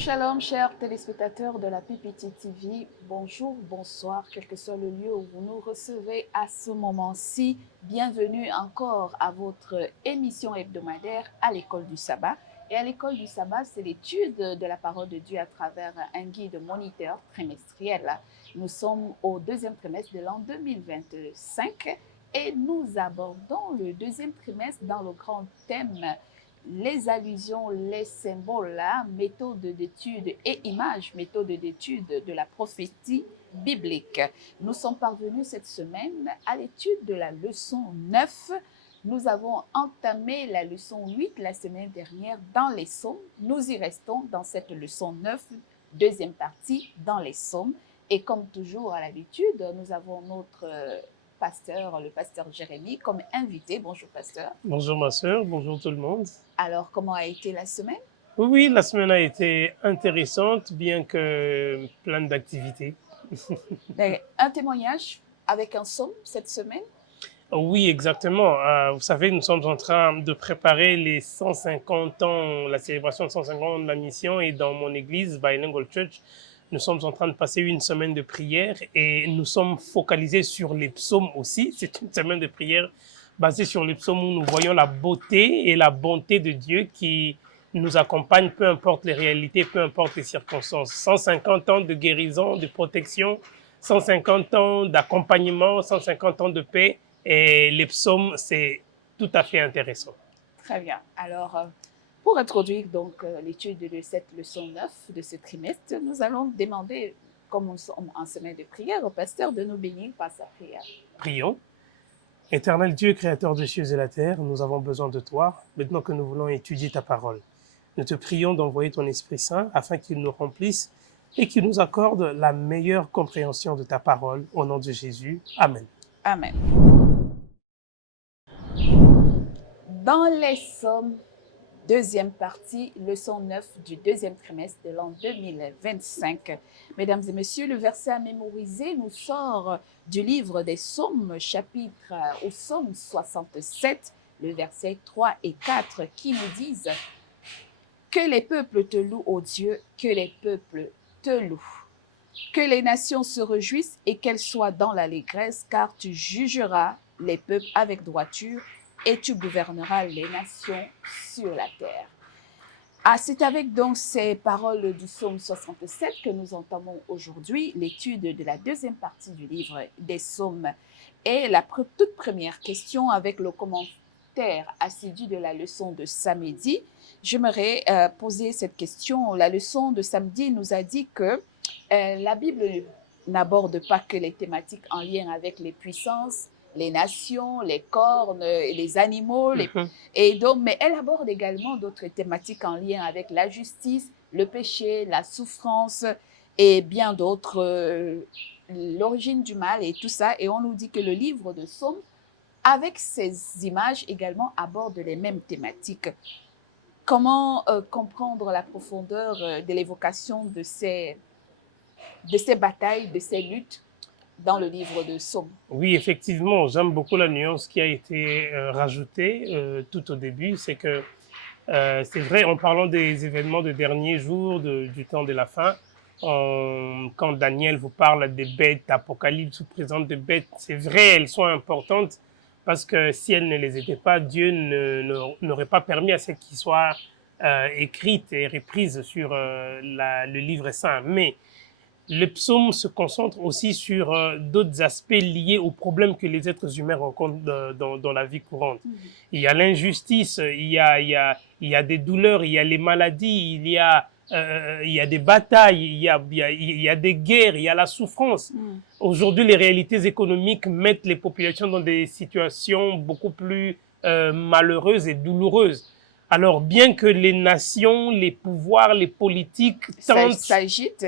Shalom, chers téléspectateurs de la PPT TV. Bonjour, bonsoir, quel que soit le lieu où vous nous recevez à ce moment-ci. Bienvenue encore à votre émission hebdomadaire à l'école du sabbat. Et à l'école du sabbat, c'est l'étude de la parole de Dieu à travers un guide moniteur trimestriel. Nous sommes au deuxième trimestre de l'an 2025 et nous abordons le deuxième trimestre dans le grand thème les allusions, les symboles, la méthode d'étude et images, méthode d'étude de la prophétie biblique. Nous sommes parvenus cette semaine à l'étude de la leçon 9. Nous avons entamé la leçon 8 la semaine dernière dans les psaumes. Nous y restons dans cette leçon 9, deuxième partie dans les psaumes. Et comme toujours à l'habitude, nous avons notre pasteur, le pasteur Jérémie, comme invité. Bonjour pasteur. Bonjour ma sœur, bonjour tout le monde. Alors, comment a été la semaine? Oui, la semaine a été intéressante, bien que pleine d'activités. Un témoignage avec un psaume cette semaine? Oui, exactement. Vous savez, nous sommes en train de préparer les 150 ans, la célébration de 150 ans de la mission, et dans mon église, Bilingual Church, nous sommes en train de passer une semaine de prière et nous sommes focalisés sur les psaumes aussi. C'est une semaine de prière basée sur les psaumes où nous voyons la beauté et la bonté de Dieu qui nous accompagne, peu importe les réalités, peu importe les circonstances. 150 ans de guérison, de protection, 150 ans d'accompagnement, 150 ans de paix. Et les psaumes, c'est tout à fait intéressant. Très bien. Alors, pour introduire donc l'étude de cette leçon 9 de ce trimestre, nous allons demander, comme nous sommes en semaine de prière, au pasteur de nous bénir par sa prière. Prions. Éternel Dieu, créateur des cieux et la terre, nous avons besoin de toi, maintenant que nous voulons étudier ta parole. Nous te prions d'envoyer ton Esprit Saint afin qu'il nous remplisse et qu'il nous accorde la meilleure compréhension de ta parole. Au nom de Jésus. Amen. Amen. Dans les psaumes, deuxième partie, leçon 9 du deuxième trimestre de l'an 2025. Mesdames et messieurs, le verset à mémoriser nous sort du livre des psaumes, chapitre au psaume 67, le verset 3 et 4, qui nous disent « Que les peuples te louent, ô Dieu, que les peuples te louent. Que les nations se réjouissent et qu'elles soient dans l'allégresse, car tu jugeras les peuples avec droiture et tu gouverneras les nations sur la terre. » C'est avec donc ces paroles du psaume 67 que nous entamons aujourd'hui l'étude de la deuxième partie du livre des psaumes. Et la toute première question avec le commentaire assidu de la leçon de samedi, j'aimerais poser cette question. La leçon de samedi nous a dit que la Bible n'aborde pas que les thématiques en lien avec les puissances, les nations, les cornes, les animaux, et donc, mais elle aborde également d'autres thématiques en lien avec la justice, le péché, la souffrance et bien d'autres, l'origine du mal et tout ça. Et on nous dit que le livre de Psaumes, avec ses images également, aborde les mêmes thématiques. Comment comprendre la profondeur de l'évocation de ces batailles, de ces luttes dans le livre de Psaumes? Oui, effectivement, j'aime beaucoup la nuance qui a été rajoutée tout au début. C'est que c'est vrai, en parlant des événements de derniers jours, du temps de la fin, quand Daniel vous parle des bêtes, Apocalypse vous présente des bêtes, c'est vrai, elles sont importantes parce que si elles ne les étaient pas, Dieu n'aurait pas permis à ce qu'ils soient écrites et reprises sur le livre saint. Mais le psaume se concentre aussi sur d'autres aspects liés aux problèmes que les êtres humains rencontrent dans la vie courante. Il y a l'injustice, il y a des douleurs, il y a les maladies, il y a des batailles, il y a des guerres, il y a la souffrance. Aujourd'hui, les réalités économiques mettent les populations dans des situations beaucoup plus malheureuses et douloureuses. Alors, bien que les nations, les pouvoirs, les politiques tentent s'agitent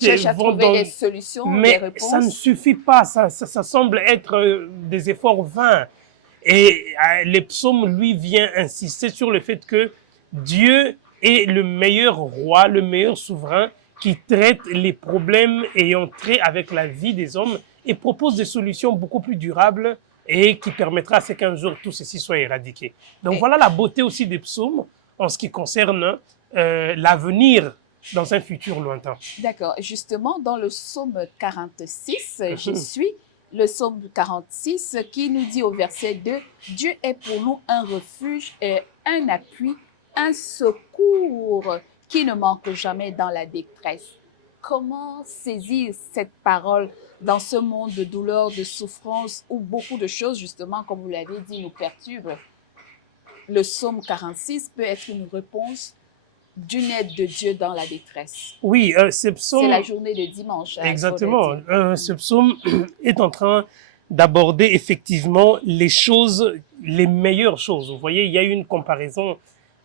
cherchent à trouver des solutions, mais des réponses, ça ne suffit pas, ça semble être des efforts vains. Et les psaumes, lui, vient insister sur le fait que Dieu est le meilleur roi, le meilleur souverain qui traite les problèmes ayant trait avec la vie des hommes et propose des solutions beaucoup plus durables et qui permettra à ce qu'un jour tout ceci soit éradiqué. Donc voilà la beauté aussi des psaumes en ce qui concerne l'avenir dans un futur lointain. D'accord. Justement, dans le psaume 46, je suis le psaume 46 qui nous dit au verset 2, Dieu est pour nous un refuge et un appui, un secours qui ne manque jamais dans la détresse. Comment saisir cette parole dans ce monde de douleur, de souffrance, où beaucoup de choses, justement, comme vous l'avez dit, nous perturbent? Le psaume 46 peut être une réponse d'une aide de Dieu dans la détresse. Oui, ce psaume... C'est la journée de dimanche. Exactement. Ce psaume est en train d'aborder effectivement les choses, les meilleures choses. Vous voyez, il y a une comparaison.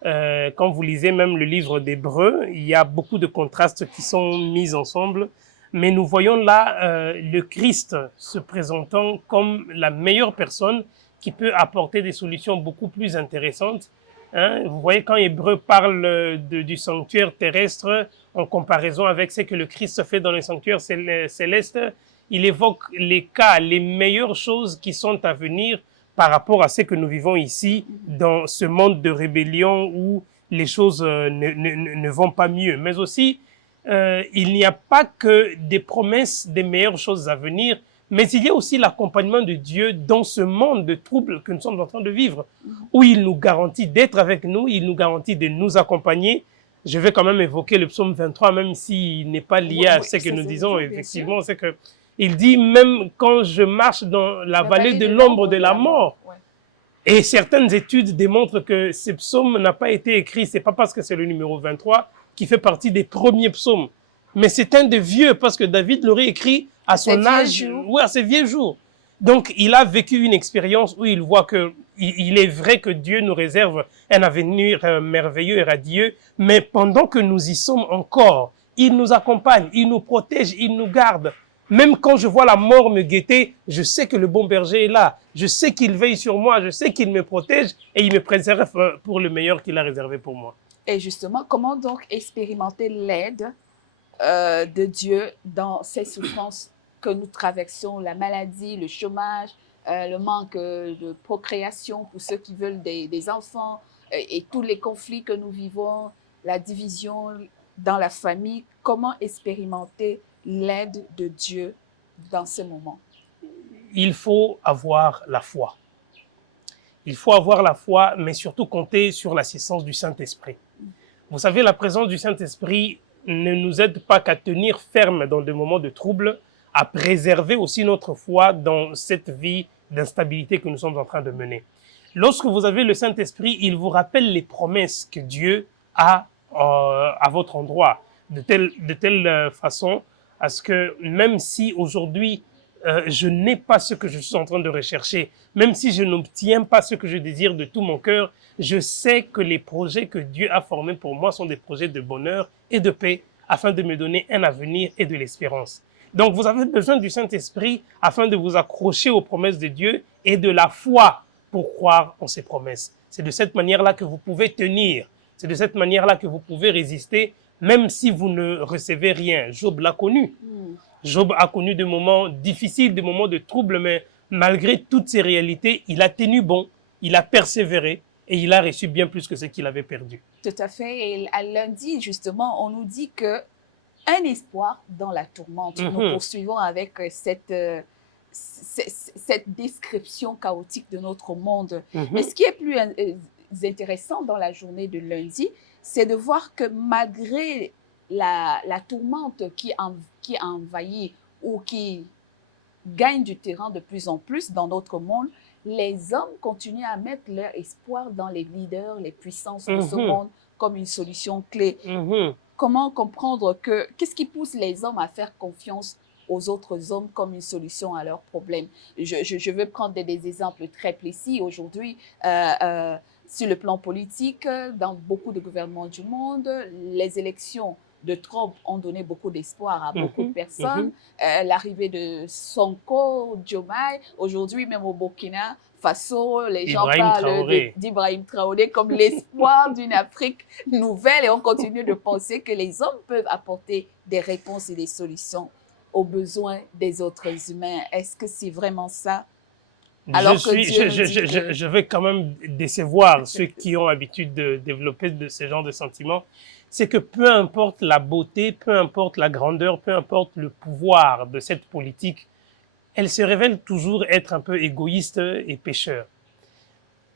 Quand vous lisez même le livre d'Hébreux, il y a beaucoup de contrastes qui sont mis ensemble. Mais nous voyons là le Christ se présentant comme la meilleure personne qui peut apporter des solutions beaucoup plus intéressantes. Hein, vous voyez, quand Hébreu parle du sanctuaire terrestre en comparaison avec ce que le Christ fait dans les sanctuaires célestes, il évoque les cas, les meilleures choses qui sont à venir par rapport à ce que nous vivons ici, dans ce monde de rébellion où les choses ne vont pas mieux. Mais aussi, il n'y a pas que des promesses des meilleures choses à venir, mais il y a aussi l'accompagnement de Dieu dans ce monde de troubles que nous sommes en train de vivre, où il nous garantit d'être avec nous, il nous garantit de nous accompagner. Je vais quand même évoquer le psaume 23, même s'il n'est pas lié à ce que nous disons, effectivement, c'est que il dit, même quand je marche dans la vallée de l'ombre de la mort, et certaines études démontrent que ce psaume n'a pas été écrit, c'est pas parce que c'est le numéro 23 qui fait partie des premiers psaumes, mais c'est un des vieux, parce que David l'aurait écrit à son âge, à ses vieux jours. Donc, il a vécu une expérience où il voit que il est vrai que Dieu nous réserve un avenir merveilleux et radieux, mais pendant que nous y sommes encore, il nous accompagne, il nous protège, il nous garde. Même quand je vois la mort me guetter, je sais que le bon berger est là. Je sais qu'il veille sur moi, je sais qu'il me protège et il me préserve pour le meilleur qu'il a réservé pour moi. Et justement, comment donc expérimenter l'aide de Dieu dans ces souffrances que nous traversons, la maladie, le chômage, le manque de procréation pour ceux qui veulent des enfants et tous les conflits que nous vivons, la division dans la famille, comment expérimenter l'aide de Dieu dans ces moments? Il faut avoir la foi. Il faut avoir la foi, mais surtout compter sur l'assistance du Saint-Esprit. Vous savez, la présence du Saint-Esprit ne nous aide pas qu'à tenir ferme dans des moments de trouble, à préserver aussi notre foi dans cette vie d'instabilité que nous sommes en train de mener. Lorsque vous avez le Saint-Esprit, il vous rappelle les promesses que Dieu a à votre endroit, de telle façon à ce que même si aujourd'hui je n'ai pas ce que je suis en train de rechercher, même si je n'obtiens pas ce que je désire de tout mon cœur, je sais que les projets que Dieu a formés pour moi sont des projets de bonheur et de paix, afin de me donner un avenir et de l'espérance. Donc vous avez besoin du Saint-Esprit afin de vous accrocher aux promesses de Dieu et de la foi pour croire en ses promesses. C'est de cette manière-là que vous pouvez tenir, c'est de cette manière-là que vous pouvez résister, même si vous ne recevez rien. Job l'a connu. Job a connu des moments difficiles, des moments de trouble, mais malgré toutes ces réalités, il a tenu bon, il a persévéré et il a reçu bien plus que ce qu'il avait perdu. Tout à fait. Et à lundi, justement, on nous dit que un espoir dans la tourmente. Nous poursuivons avec cette description chaotique de notre monde. Mais ce qui est plus intéressant dans la journée de lundi, c'est de voir que malgré la tourmente qui envahit ou qui gagne du terrain de plus en plus dans notre monde, les hommes continuent à mettre leur espoir dans les leaders, les puissances de ce monde comme une solution clé. Comment comprendre qu'est-ce qui pousse les hommes à faire confiance aux autres hommes comme une solution à leurs problèmes? Je veux prendre des exemples très précis aujourd'hui. Sur le plan politique, dans beaucoup de gouvernements du monde, les élections de Trump ont donné beaucoup d'espoir à beaucoup de personnes. L'arrivée de Sonko, Diomaye, aujourd'hui même au Burkina Faso, les gens parlent d'Ibrahim Traoré comme l'espoir d'une Afrique nouvelle et on continue de penser que les hommes peuvent apporter des réponses et des solutions aux besoins des autres humains. Est-ce que c'est vraiment ça? Alors je vais quand même décevoir ceux qui ont l'habitude de développer ce genre de sentiments. c'est que peu importe la beauté, peu importe la grandeur, peu importe le pouvoir de cette politique, elle se révèle toujours être un peu égoïste et pécheur.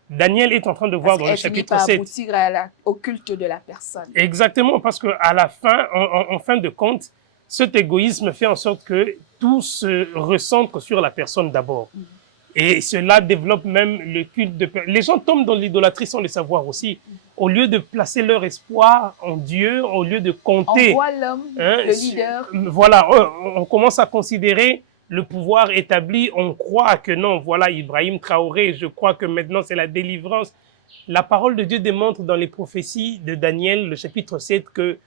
Daniel est en train de voir Parce dans le qu'elle finit chapitre par 7. aboutir au culte de la personne. Exactement, parce qu'à la fin, en fin de compte, cet égoïsme fait en sorte que tout se recentre sur la personne d'abord. Et cela développe même le culte de... Les gens tombent dans l'idolâtrie sans le savoir aussi. Au lieu de placer leur espoir en Dieu, au lieu de compter... On voit l'homme, le leader. Voilà, on commence à considérer le pouvoir établi. On croit que non, voilà, Ibrahim Traoré, je crois que maintenant c'est la délivrance. La parole de Dieu démontre dans les prophéties de Daniel, le chapitre 7, que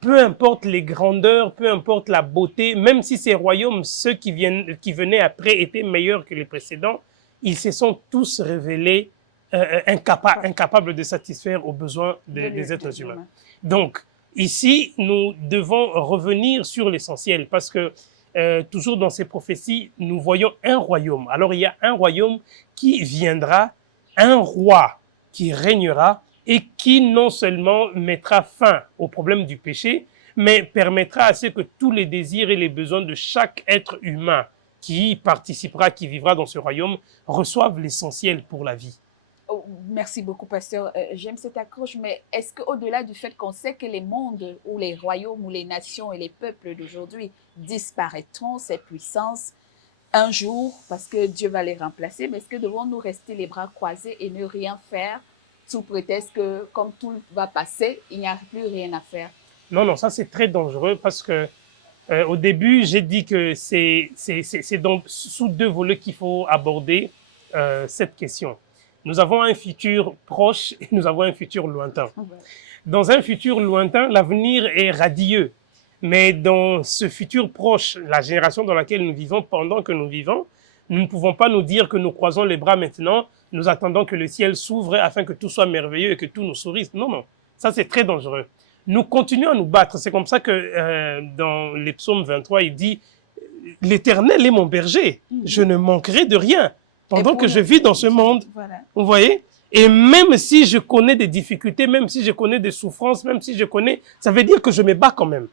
peu importe les grandeurs, peu importe la beauté, même si ces royaumes, ceux qui venaient après, étaient meilleurs que les précédents, ils se sont tous révélés incapables de satisfaire aux besoins des êtres humains. Donc, ici, nous devons revenir sur l'essentiel parce que toujours dans ces prophéties, nous voyons un royaume. Alors, il y a un royaume qui viendra, un roi qui régnera et qui non seulement mettra fin au problème du péché, mais permettra à ce que tous les désirs et les besoins de chaque être humain qui participera, qui vivra dans ce royaume, reçoivent l'essentiel pour la vie. Oh, merci beaucoup, pasteur. J'aime cette accroche, mais est-ce qu'au-delà du fait qu'on sait que les mondes ou les royaumes ou les nations et les peuples d'aujourd'hui disparaîtront, ces puissances, un jour, parce que Dieu va les remplacer, mais est-ce que devons-nous rester les bras croisés et ne rien faire sous prétexte que, comme tout va passer, il n'y a plus rien à faire? Non, non, ça c'est très dangereux parce que au début, j'ai dit que c'est donc sous deux volets qu'il faut aborder cette question. Nous avons un futur proche et nous avons un futur lointain. Dans un futur lointain, l'avenir est radieux. Mais dans ce futur proche, la génération dans laquelle nous vivons, pendant que nous vivons, nous ne pouvons pas nous dire que nous croisons les bras maintenant, nous attendons que le ciel s'ouvre afin que tout soit merveilleux et que tout nous sourisse. Non, non, ça c'est très dangereux. Nous continuons à nous battre. C'est comme ça que dans les psaumes 23, il dit « L'Éternel est mon berger, je ne manquerai de rien pendant que je vis dans ce monde. » Voilà. Vous voyez? Et même si je connais des difficultés, même si je connais des souffrances, même si je connais, ça veut dire que je me bats quand même.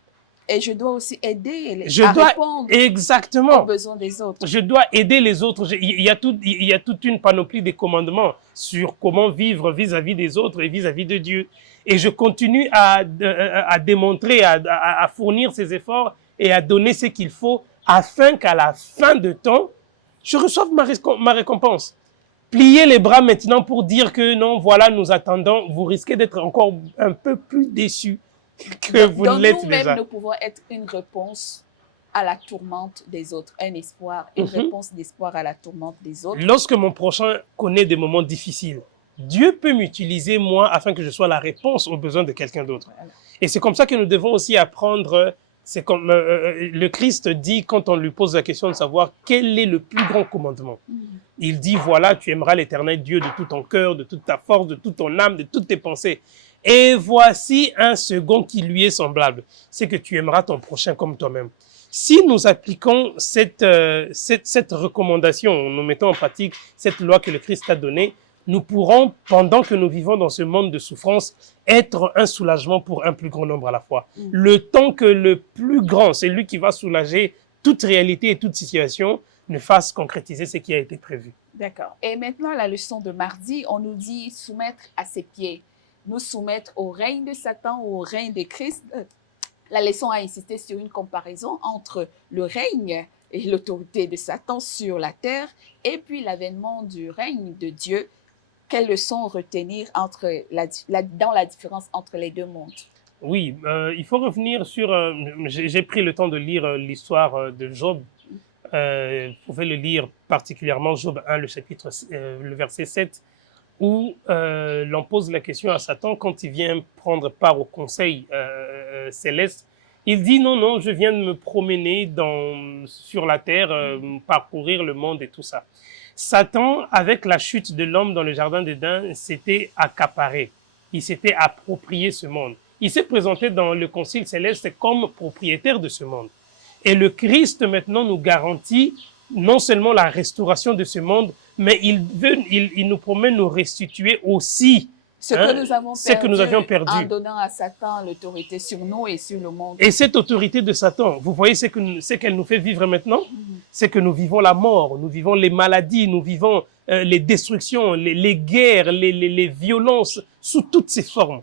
Et je dois aussi aider à répondre exactement aux besoins des autres. Je dois aider les autres. Il y a toute une panoplie de commandements sur comment vivre vis-à-vis des autres et vis-à-vis de Dieu. Et je continue à démontrer, à fournir ces efforts et à donner ce qu'il faut afin qu'à la fin de temps, je reçoive ma récompense. Pliez les bras maintenant pour dire que non, voilà, nous attendons. Vous risquez d'être encore un peu plus déçus que vous ne l'êtes déjà. Nous-mêmes, nous pouvons être une réponse à la tourmente des autres, un espoir, une réponse d'espoir à la tourmente des autres. Lorsque mon prochain connaît des moments difficiles, Dieu peut m'utiliser moi afin que je sois la réponse aux besoins de quelqu'un d'autre. Voilà. Et c'est comme ça que nous devons aussi apprendre. C'est comme le Christ dit quand on lui pose la question de savoir quel est le plus grand commandement. Il dit voilà, tu aimeras l'Éternel Dieu de tout ton cœur, de toute ta force, de toute ton âme, de toutes tes pensées. Et voici un second qui lui est semblable, c'est que tu aimeras ton prochain comme toi-même. Si nous appliquons cette recommandation, nous mettons en pratique cette loi que le Christ a donnée, nous pourrons, pendant que nous vivons dans ce monde de souffrance, être un soulagement pour un plus grand nombre à la fois. Le temps que le plus grand, c'est lui qui va soulager toute réalité et toute situation, ne fasse concrétiser ce qui a été prévu. D'accord. Et maintenant, la leçon de mardi, on nous dit soumettre à ses pieds. Nous soumettre au règne de Satan ou au règne de Christ. La leçon a insisté sur une comparaison entre le règne et l'autorité de Satan sur la terre et puis l'avènement du règne de Dieu. Quelle leçon retenir dans la différence entre les deux mondes? Oui, il faut revenir sur... j'ai pris le temps de lire l'histoire de Job. Vous pouvez le lire particulièrement, Job 1, le verset 7, où l'on pose la question à Satan quand il vient prendre part au conseil céleste. Il dit non, non, je viens de me promener sur la terre, parcourir le monde et tout ça. Satan, avec la chute de l'homme dans le jardin d'Éden, s'était accaparé. Il s'était approprié ce monde. Il s'est présenté dans le concile céleste comme propriétaire de ce monde. Et le Christ maintenant nous garantit non seulement la restauration de ce monde, mais il nous promet de nous restituer aussi Ce que nous avons ce que nous avions perdu. en donnant à Satan l'autorité sur nous et sur le monde. Et cette autorité de Satan, vous voyez ce qu'elle nous fait vivre maintenant? C'est que nous vivons la mort, nous vivons les maladies, nous vivons les destructions, les guerres, les violences, sous toutes ces formes.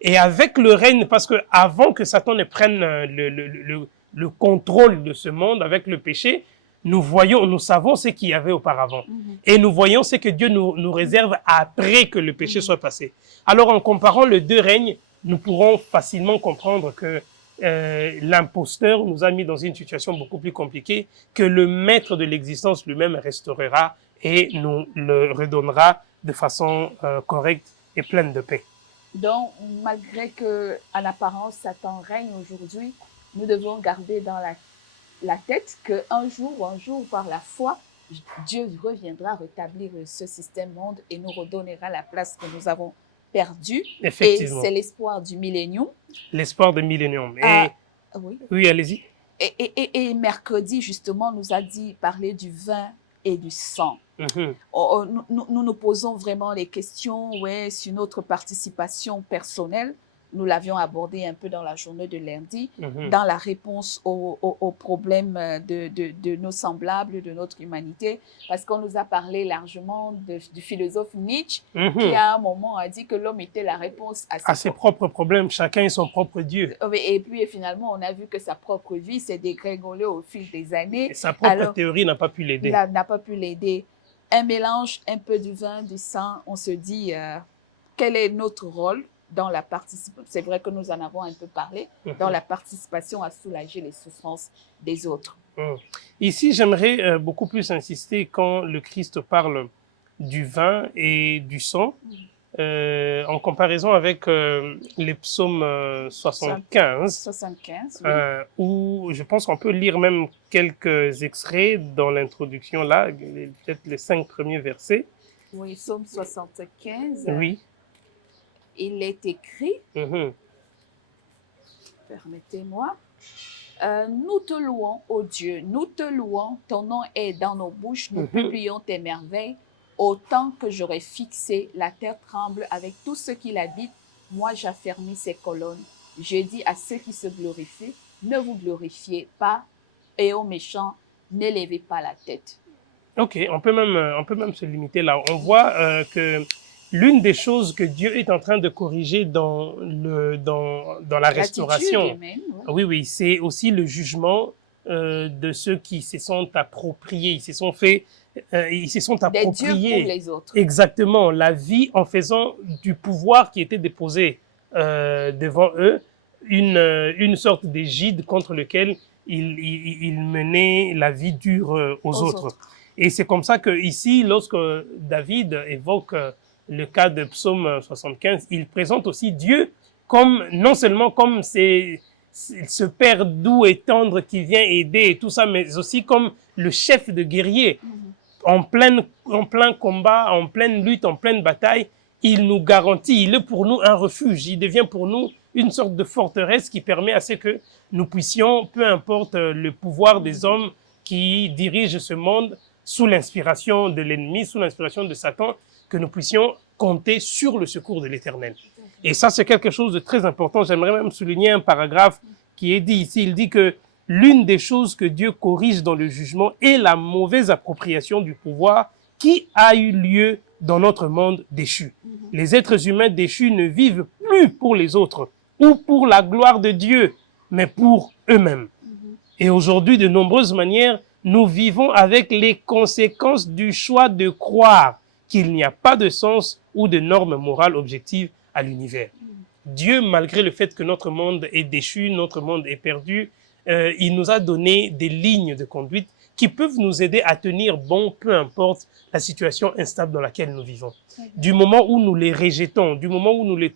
Et avec le règne, parce que avant que Satan ne prenne le contrôle de ce monde avec le péché, nous savons ce qu'il y avait auparavant. Et nous voyons ce que Dieu nous réserve après que le péché soit passé. Alors, en comparant les deux règnes, nous pourrons facilement comprendre que l'imposteur nous a mis dans une situation beaucoup plus compliquée, que le maître de l'existence lui-même restaurera et nous le redonnera de façon correcte et pleine de paix. Donc, malgré que, à l'apparence, Satan règne aujourd'hui, nous devons garder dans la tête qu'un jour, par la foi, Dieu reviendra rétablir ce système monde et nous redonnera la place que nous avons perdue. Effectivement. Et c'est l'espoir du millénium. L'espoir du millénium. Oui, allez-y. Et mercredi, justement, nous a dit parler du vin et du sang. Nous nous posons vraiment les questions sur notre participation personnelle. Nous l'avions abordé un peu dans la journée de lundi, dans la réponse aux problèmes de nos semblables, de notre humanité, parce qu'on nous a parlé largement du philosophe Nietzsche, qui à un moment a dit que l'homme était la réponse à ses propres problèmes, chacun est son propre Dieu. Et puis finalement, on a vu que sa propre vie s'est dégringolée au fil des années. Et sa propre théorie n'a pas pu l'aider. N'a pas pu l'aider. Un mélange, un peu du vin, du sang, on se dit quel est notre rôle dans la participation, c'est vrai que nous en avons un peu parlé, dans la participation à soulager les souffrances des autres. Ici, j'aimerais beaucoup plus insister quand le Christ parle du vin et du sang, en comparaison avec les psaumes 75, oui. Où je pense qu'on peut lire même quelques extraits dans l'introduction là, peut-être les 5 premiers versets. Oui, psaume 75. Oui. Il est écrit, permettez-moi, nous te louons, ô Dieu, nous te louons, ton nom est dans nos bouches, nous publions tes merveilles. Autant que j'aurais fixé, la terre tremble avec tout ce qui l'habite. Moi, j'affermis ses colonnes. Je dis à ceux qui se glorifient, ne vous glorifiez pas, et aux méchants, n'élevez pas la tête. Ok, on peut même se limiter là. On voit que l'une des choses que Dieu est en train de corriger dans la restauration, humaine, oui, c'est aussi le jugement de ceux qui se sont appropriés, ils se sont appropriés des dieux pour les autres. Exactement, la vie en faisant du pouvoir qui était déposé devant eux une sorte d'égide contre lequel ils menaient la vie dure aux autres. Et c'est comme ça que ici, lorsque David évoque le cas de Psaume 75, il présente aussi Dieu comme, non seulement comme ce père doux et tendre qui vient aider et tout ça, mais aussi comme le chef de guerrier. En plein combat, en pleine lutte, en pleine bataille, il nous garantit, il est pour nous un refuge, il devient pour nous une sorte de forteresse qui permet à ce que nous puissions, peu importe le pouvoir des hommes qui dirigent ce monde, sous l'inspiration de l'ennemi, sous l'inspiration de Satan, que nous puissions compter sur le secours de l'Éternel. Et ça, c'est quelque chose de très important. J'aimerais même souligner un paragraphe qui est dit ici. Il dit que l'une des choses que Dieu corrige dans le jugement est la mauvaise appropriation du pouvoir qui a eu lieu dans notre monde déchu. Les êtres humains déchus ne vivent plus pour les autres ou pour la gloire de Dieu, mais pour eux-mêmes. Et aujourd'hui, de nombreuses manières, nous vivons avec les conséquences du choix de croire qu'il n'y a pas de sens ou de normes morales objectives à l'univers. Dieu, malgré le fait que notre monde est déchu, notre monde est perdu, il nous a donné des lignes de conduite qui peuvent nous aider à tenir bon, peu importe la situation instable dans laquelle nous vivons. Du moment où nous les rejetons, du moment où nous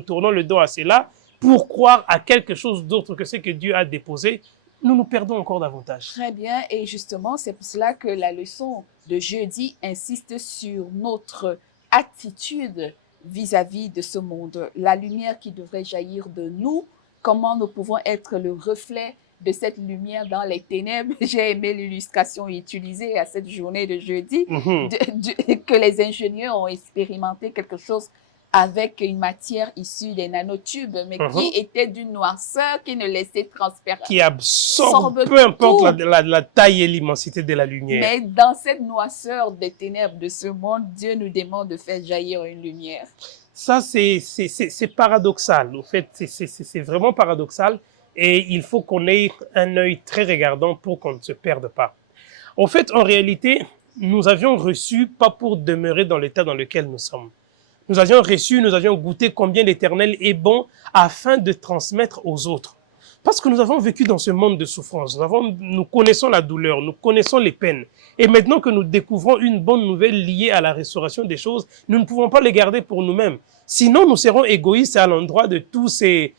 tournons le dos à cela pour croire à quelque chose d'autre que ce que Dieu a déposé, nous nous perdons encore davantage. Très bien, et justement, c'est pour cela que la leçon de jeudi insiste sur notre attitude vis-à-vis de ce monde, la lumière qui devrait jaillir de nous, comment nous pouvons être le reflet de cette lumière dans les ténèbres. J'ai aimé l'illustration utilisée à cette journée de jeudi, que les ingénieurs ont expérimenté quelque chose avec une matière issue des nanotubes, mais qui était d'une noirceur qui ne laissait transpérer. Qui absorbe, peu importe la taille et l'immensité de la lumière. Mais dans cette noirceur des ténèbres de ce monde, Dieu nous demande de faire jaillir une lumière. Ça, c'est paradoxal. En fait, c'est vraiment paradoxal. Et il faut qu'on ait un œil très regardant pour qu'on ne se perde pas. En fait, en réalité, nous avions reçu, pas pour demeurer dans l'état dans lequel nous sommes. Nous avions reçu, nous avions goûté combien l'Éternel est bon afin de transmettre aux autres. Parce que nous avons vécu dans ce monde de souffrance. Nous connaissons la douleur, nous connaissons les peines. Et maintenant que nous découvrons une bonne nouvelle liée à la restauration des choses, nous ne pouvons pas les garder pour nous-mêmes. Sinon, nous serons égoïstes à l'endroit de tous ces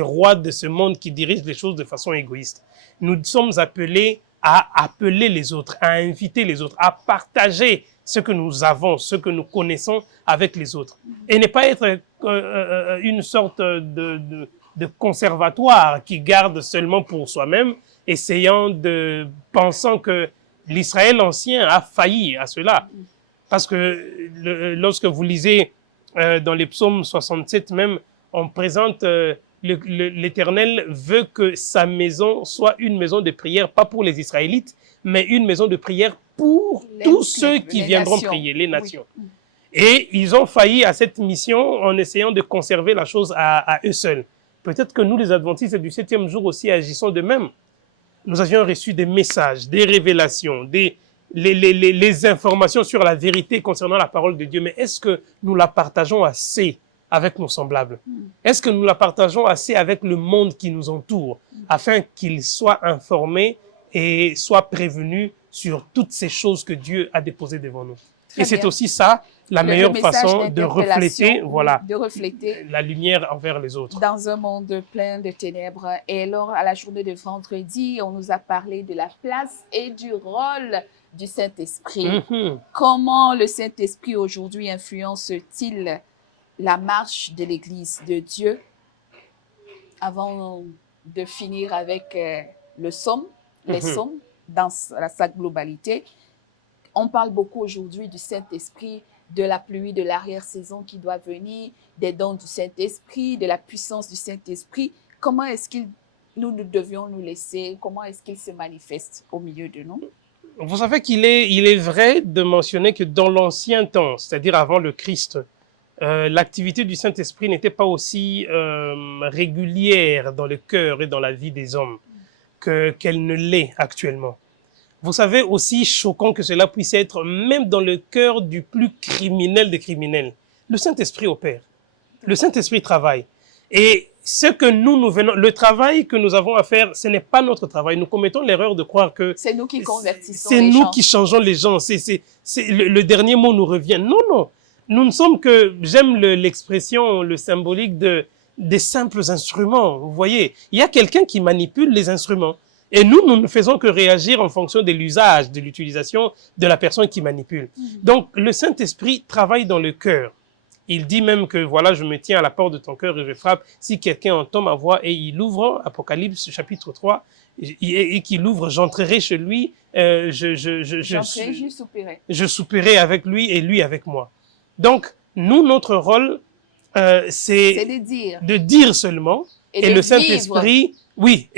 rois de ce monde qui dirigent les choses de façon égoïste. Nous sommes appelés à appeler les autres, à inviter les autres, à partager ce que nous avons, ce que nous connaissons avec les autres. Et ne pas être une sorte de conservatoire qui garde seulement pour soi-même, pensant que l'Israël ancien a failli à cela. Parce que lorsque vous lisez dans les psaumes 67 même, on présente l'Éternel veut que sa maison soit une maison de prière, pas pour les Israélites, mais une maison de prière pour tous ceux qui viendront prier, les nations. Oui. Et ils ont failli à cette mission en essayant de conserver la chose à eux seuls. Peut-être que nous, les adventistes du 7e jour aussi, agissons de même. Nous avions reçu des messages, des révélations, les informations sur la vérité concernant la parole de Dieu. Mais est-ce que nous la partageons assez avec nos semblables? Est-ce que nous la partageons assez avec le monde qui nous entoure afin qu'il soit informé et soit prévenu sur toutes ces choses que Dieu a déposées devant nous? Et c'est aussi ça, la meilleure façon de refléter, la lumière envers les autres. Dans un monde plein de ténèbres. Et alors, à la journée de vendredi, on nous a parlé de la place et du rôle du Saint-Esprit. Comment le Saint-Esprit aujourd'hui influence-t-il la marche de l'Église de Dieu? Avant de finir avec le psaume, les psaumes dans sa globalité, on parle beaucoup aujourd'hui du Saint-Esprit, de la pluie, de l'arrière-saison qui doit venir, des dons du Saint-Esprit, de la puissance du Saint-Esprit. Comment est-ce nous devions nous laisser, comment est-ce qu'il se manifeste au milieu de nous? Vous savez qu'il est vrai de mentionner que dans l'ancien temps, c'est-à-dire avant le Christ, l'activité du Saint-Esprit n'était pas aussi régulière dans le cœur et dans la vie des hommes qu'elle ne l'est actuellement. Vous savez, aussi choquant que cela puisse être, même dans le cœur du plus criminel des criminels, le Saint-Esprit opère. Le Saint-Esprit travaille. Et le travail que nous avons à faire, ce n'est pas notre travail. Nous commettons l'erreur de croire que c'est nous qui convertissons les gens. C'est nous qui changeons les gens. Le dernier mot nous revient. Non, non. Nous ne sommes que, j'aime l'expression, le symbolique des simples instruments. Vous voyez, il y a quelqu'un qui manipule les instruments. Et nous ne faisons que réagir en fonction de l'usage, de l'utilisation de la personne qui manipule. Donc, le Saint-Esprit travaille dans le cœur. Il dit même que, voilà, je me tiens à la porte de ton cœur et je frappe. Si quelqu'un entend ma voix et il ouvre, Apocalypse chapitre 3, et qu'il ouvre, j'entrerai chez lui, je souperai avec lui et lui avec moi. Donc, nous, notre rôle, c'est de dire seulement. Et le Saint-Esprit, oui,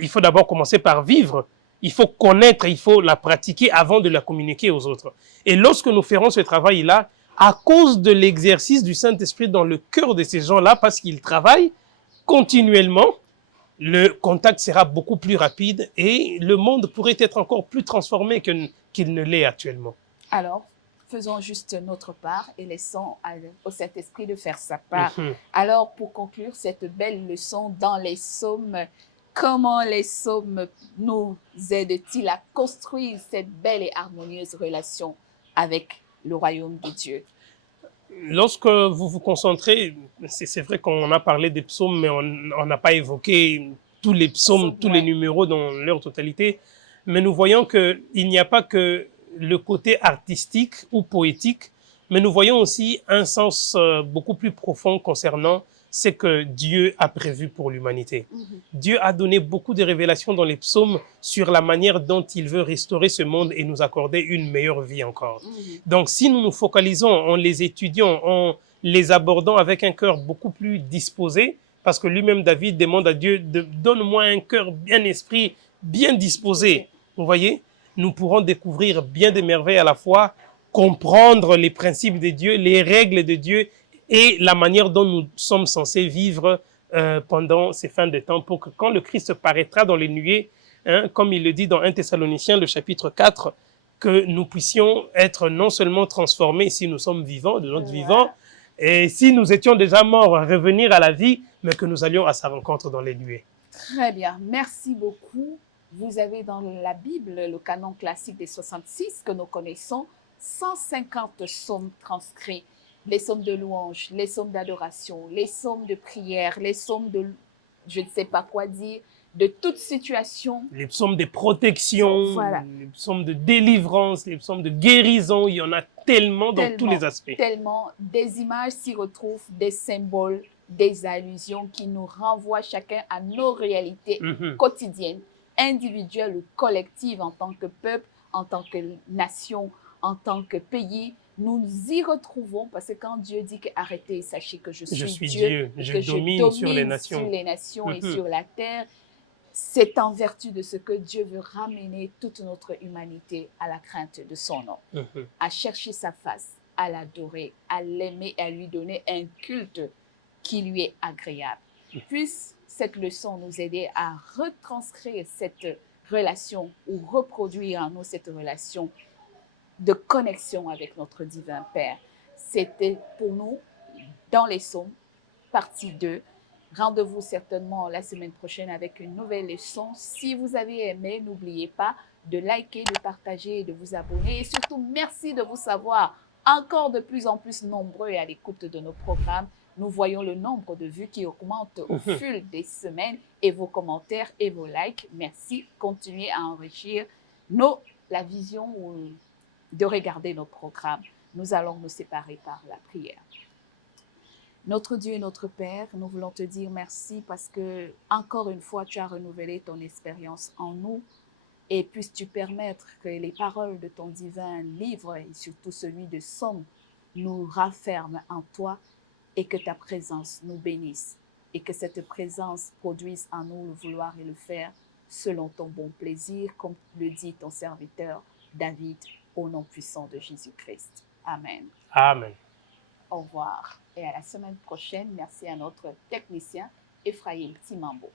il faut d'abord commencer par vivre. Il faut connaître, il faut la pratiquer avant de la communiquer aux autres. Et lorsque nous ferons ce travail-là, à cause de l'exercice du Saint-Esprit dans le cœur de ces gens-là, parce qu'ils travaillent continuellement, le contact sera beaucoup plus rapide et le monde pourrait être encore plus transformé qu'il ne l'est actuellement. Alors, faisons juste notre part et laissons au Saint-Esprit de faire sa part. Alors, pour conclure cette belle leçon dans les psaumes, comment les psaumes nous aident-ils à construire cette belle et harmonieuse relation avec le royaume de Dieu? Lorsque vous vous concentrez, c'est vrai qu'on a parlé des psaumes, mais on n'a pas évoqué tous les psaumes, tous les numéros dans leur totalité, mais nous voyons qu'il n'y a pas que le côté artistique ou poétique, mais nous voyons aussi un sens beaucoup plus profond concernant ce que Dieu a prévu pour l'humanité. Dieu a donné beaucoup de révélations dans les psaumes sur la manière dont il veut restaurer ce monde et nous accorder une meilleure vie encore. Donc, si nous nous focalisons en les étudiant, en les abordons avec un cœur beaucoup plus disposé, parce que lui-même, David, demande à Dieu, donne-moi un cœur bien esprit, bien disposé. Vous voyez, nous pourrons découvrir bien des merveilles à la fois, comprendre les principes de Dieu, les règles de Dieu et la manière dont nous sommes censés vivre pendant ces fins de temps, pour que quand le Christ paraîtra dans les nuées, hein, comme il le dit dans 1 Thessaloniciens, le chapitre 4, que nous puissions être non seulement transformés si nous sommes vivants, de notre vivant, et si nous étions déjà morts, revenir à la vie, mais que nous allions à sa rencontre dans les nuées. Très bien, merci beaucoup. Vous avez dans la Bible le canon classique des 66 que nous connaissons, 150 psaumes transcrits, les psaumes de louange, les psaumes d'adoration, les psaumes de prière, les psaumes de je ne sais pas quoi dire, de toute situation. Les psaumes de protection, Voilà. les psaumes de délivrance, les psaumes de guérison, il y en a tellement dans tous les aspects. Tellement, des images s'y retrouvent, des symboles, des allusions qui nous renvoient chacun à nos réalités quotidiennes, individuelles ou collectives en tant que peuple, en tant que nation, en tant que pays. Nous y retrouvons parce que quand Dieu dit que arrêtez, sachez que je suis Dieu, je domine sur les nations, et sur la terre. C'est en vertu de ce que Dieu veut ramener toute notre humanité à la crainte de son nom, à chercher sa face, à l'adorer, à l'aimer et à lui donner un culte qui lui est agréable. Puisse cette leçon nous aider à retranscrire cette relation ou reproduire en nous cette relation de connexion avec notre divin Père. C'était pour nous dans les psaumes, partie 2. Rendez-vous certainement la semaine prochaine avec une nouvelle leçon. Si vous avez aimé, n'oubliez pas de liker, de partager et de vous abonner. Et surtout, merci de vous savoir encore de plus en plus nombreux à l'écoute de nos programmes. Nous voyons le nombre de vues qui augmente au fil des semaines et vos commentaires et vos likes. Merci. Continuez à enrichir la vision de regarder nos programmes. Nous allons nous séparer par la prière. Notre Dieu et notre Père, nous voulons te dire merci parce que, encore une fois, tu as renouvelé ton expérience en nous et puisses-tu permettre que les paroles de ton divin livre et surtout celui de Somme nous rafferment en toi et que ta présence nous bénisse et que cette présence produise en nous le vouloir et le faire selon ton bon plaisir, comme le dit ton serviteur David, au nom puissant de Jésus-Christ. Amen. Amen. Au revoir et à la semaine prochaine. Merci à notre technicien Ephraïm Timambo.